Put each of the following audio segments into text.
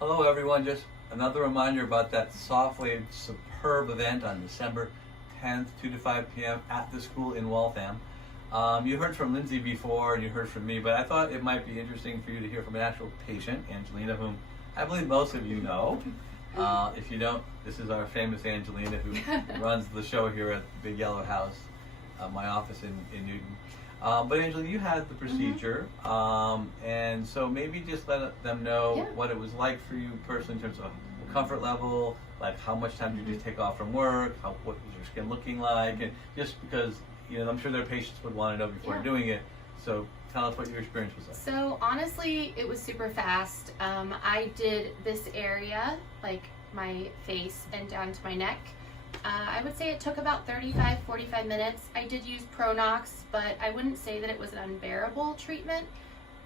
Hello everyone, just another reminder about that Sofwave SUPERB event on December 10th, 2 to 5 p.m. at the school in Waltham. You heard from Lindsay before and you heard from me, but I thought it might be interesting for you to hear from an actual patient, Angelina, whom I believe most of you know. If you don't, this is our famous Angelina who runs the show here at the Big Yellow House, my office in Newton. But Angelina, you had the procedure, and so maybe just let them know what it was like for you personally in terms of comfort level, like how much time did you take off from work, what was your skin looking like, and just because, you know, I'm sure their patients would want to know before doing it. So tell us what your experience was like. So honestly, it was super fast. I did this area, like my face and down to my neck. I would say it took about 35-45 minutes. I did use Pronox, but I wouldn't say that it was an unbearable treatment.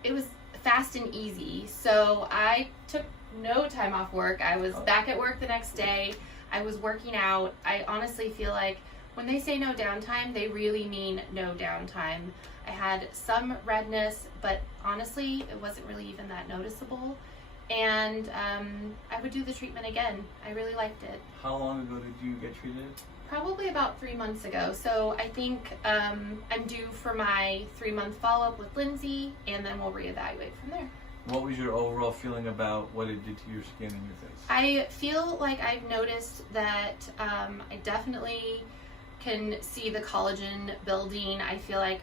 It was fast and easy. So I took no time off work. I was back at work the next day. I was working out. I honestly feel like when they say no downtime, they really mean no downtime. I had some redness, but honestly, it wasn't really even that noticeable. And I would do the treatment again. I really liked it. How long ago did you get treated? Probably about 3 months ago. So I think I'm due for my 3-month follow-up with Lindsay, and then we'll reevaluate from there. What was your overall feeling about what it did to your skin and your face? I feel like I've noticed that I definitely can see the collagen building. I feel like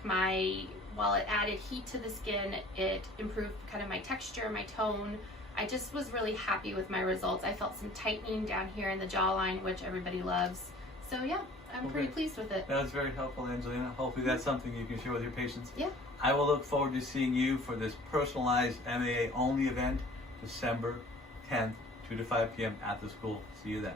while it added heat to the skin, it improved kind of my texture, my tone. I just was really happy with my results. I felt some tightening down here in the jawline, which everybody loves. So yeah, I'm pretty pleased with it. That was very helpful, Angelina. Hopefully that's something you can share with your patients. Yeah. I will look forward to seeing you for this personalized MAA only event, December 10th, 2 to 5 p.m. at the school. See you then.